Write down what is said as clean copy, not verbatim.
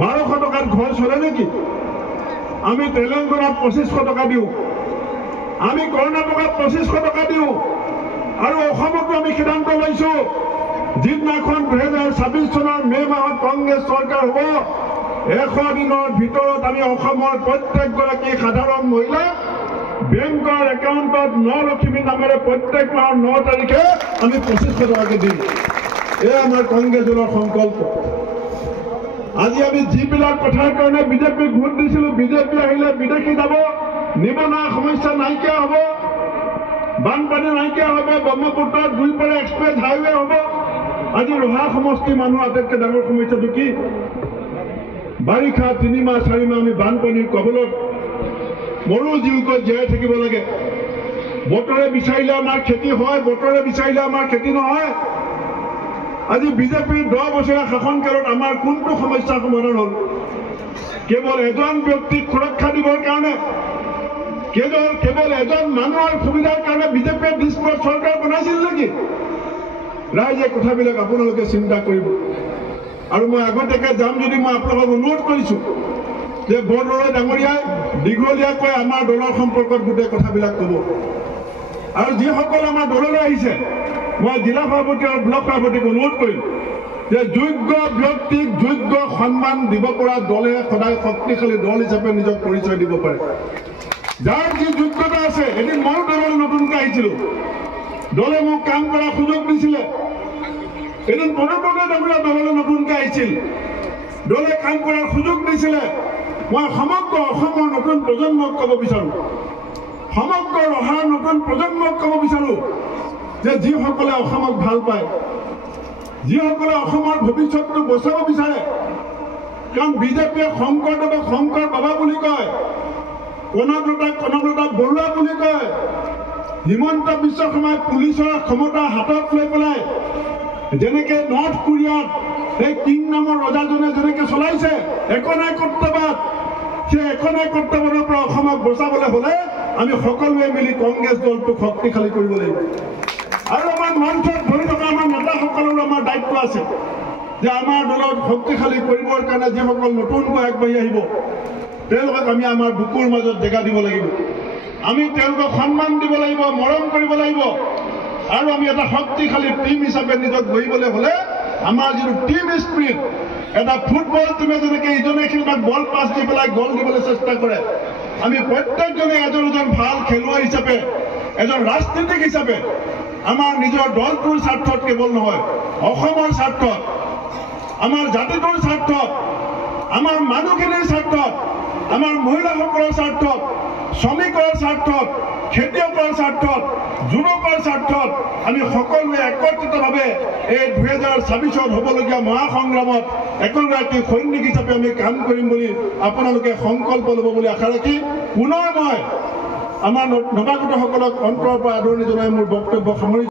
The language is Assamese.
1200 টকাত ঘৰ চলে নেকি? আমি তেলেংগানাত 2500 টকা দিওঁ, আমি কৰ্ণাটকত 2500 টকা দিওঁ, আৰু অসমতো আমি সিদ্ধান্ত লৈছো যিদিনাখন 2026 চনৰ মে মাহত কংগ্ৰেছ চৰকাৰ হ'ব 100 দিনৰ ভিতৰত আমি অসমৰ প্ৰত্যেকগৰাকী সাধাৰণ মহিলাক বেংকৰ একাউণ্টত 9 লক্ষ্মী নামেৰে প্ৰত্যেক মাহৰ 9 তাৰিখে আমি 2500 টকাকৈ দিম। এয়া আমাৰ কংগ্ৰেছ দলৰ সংকল্প। আজি আমি যিবিলাক কথাৰ কাৰণে বিজেপিক ভোট দিছিলোঁ, বিজেপি আহিলে বিদেশী যাব, নিবনুৱা সমস্যা নাইকিয়া হ'ব, বানপানী নাইকিয়া হ'ব, ব্ৰহ্মপুত্ৰত 2 পাৰ এক্সপ্ৰেছ হাইৱে হ'ব। আজি ৰহা সমষ্টি মানুহৰ আটাইতকৈ ডাঙৰ সমস্যাটো কি? বাৰিষা 3 মাহ 4 মাহ আমি বানপানীৰ কবলত মৰু জীউকৈ জীয়াই থাকিব লাগে। বতৰে বিচাৰিলে আমাৰ খেতি হয়, বতৰে বিচাৰিলে আমাৰ খেতি নহয়। আজি বিজেপিৰ 10 বছৰীয়া শাসনকালত আমাৰ কোনটো সমস্যাৰ সমাধান হ'ল? কেৱল এজন ব্যক্তিক সুৰক্ষা দিবৰ কাৰণে, কেৱল এজন মানুহৰ সুবিধাৰ কাৰণে বিজেপিয়ে ডিস্কট চৰকাৰ বনাইছিল নেকি? ৰাইজে কথাবিলাক আপোনালোকে চিন্তা কৰিব। আৰু মই আগতীয়াকৈ যাম যদি মই আপোনালোকক অনুৰোধ কৰিছোঁ যে বৰদলৈ ডাঙৰীয়াই দীঘলীয়াকৈ আমাৰ দলৰ সম্পৰ্কত গোটেই কথাবিলাক ক'ব। আৰু যিসকল আমাৰ দললৈ আহিছে মই জিলা সভাপতি আৰু ব্লক সভাপতিক অনুৰোধ কৰিম যে যোগ্য ব্যক্তিক যোগ্য সন্মান দিব পৰা দলে সদায় শক্তিশালী দল হিচাপে নিজক পৰিচয় দিব পাৰে। যাৰ যি যোগ্যতা আছে, এদিন ময়ো দললৈ নতুনকৈ আহিছিলোঁ, দলে মোক কাম কৰাৰ সুযোগ দিছিলে। এদিন বৰদলৈ ডাঙৰীয়া দললৈ নতুনকৈ আহিছিল, দলে কাম কৰাৰ সুযোগ দিছিলে। মই সমগ্ৰ অসমৰ নতুন প্ৰজন্মক ক'ব বিচাৰোঁ, সমগ্ৰ ৰহাৰ নতুন প্ৰজন্মক ক'ব বিচাৰোঁ যে যিসকলে অসমক ভাল পায়, যিসকলে অসমৰ ভৱিষ্যতটো বচাব বিচাৰে, কাৰণ বিজেপিয়ে শংকৰদেৱক শংকৰ বাবা বুলি কয়, কনকলতা বৰুৱা বুলি কয়, হিমন্ত বিশ্ব শৰ্মাই পুলিচৰ ক্ষমতা হাতত লৈ পেলাই যেনেকে নৰ্থ কোৰিয়াত এই কিং নামৰ ৰজাজনে যেনেকে চলাইছে একনায়কত্ববাদ, সেই একনায়কত্ববাদৰ পৰা অসমক বচাবলৈ হ'লে আমি সকলোৱে মিলি কংগ্ৰেছ দলটোক শক্তিশালী কৰিব লাগিব। আৰু আমাৰ মঞ্চত ধৰি থকা আমাৰ নেতাসকলৰো আমাৰ দায়িত্ব আছে যে আমাৰ দলক শক্তিশালী কৰিবৰ কাৰণে যিসকল নতুনকৈ আগবাঢ়ি আহিব তেওঁলোকক আমি আমাৰ বুকুৰ মাজত জেগা দিব লাগিব, আমি তেওঁলোকক সন্মান দিব লাগিব, মৰম কৰিব লাগিব। আৰু আমি এটা শক্তিশালী টিম হিচাপে নিজক গঢ়িবলৈ হ'লে আমাৰ যিটো টিম স্পিৰিট, এটা ফুটবল টিমে যেনেকৈ ইজনে সিজনক বল পাছ দি পেলাই গ'ল দিবলৈ চেষ্টা কৰে, আমি প্ৰত্যেকজনে এজন ভাল খেলুৱৈ হিচাপে, এজন ৰাজনীতিক হিচাপে আমাৰ নিজৰ দলটোৰ স্বাৰ্থত কেৱল নহয়, অসমৰ স্বাৰ্থত, আমাৰ জাতিটোৰ স্বাৰ্থত, আমাৰ মানুহখিনিৰ স্বাৰ্থত, আমাৰ মহিলাসকলৰ স্বাৰ্থত, শ্ৰমিকৰ স্বাৰ্থত, খেতিয়কৰ স্বাৰ্থত, যুৱকৰ স্বাৰ্থত আমি সকলোৱে একত্ৰিতভাৱে এই 2026 হ'বলগীয়া মহাসংগ্ৰামত একগৰাকী সৈনিক হিচাপে আমি কাম কৰিম বুলি আপোনালোকে সংকল্প ল'ব বুলি আশা ৰাখি পুনৰ মই আমাৰ নৱাগতসকলক অন্তৰৰ পৰা আদৰণি জনাই মোৰ বক্তব্য সামৰিছোঁ।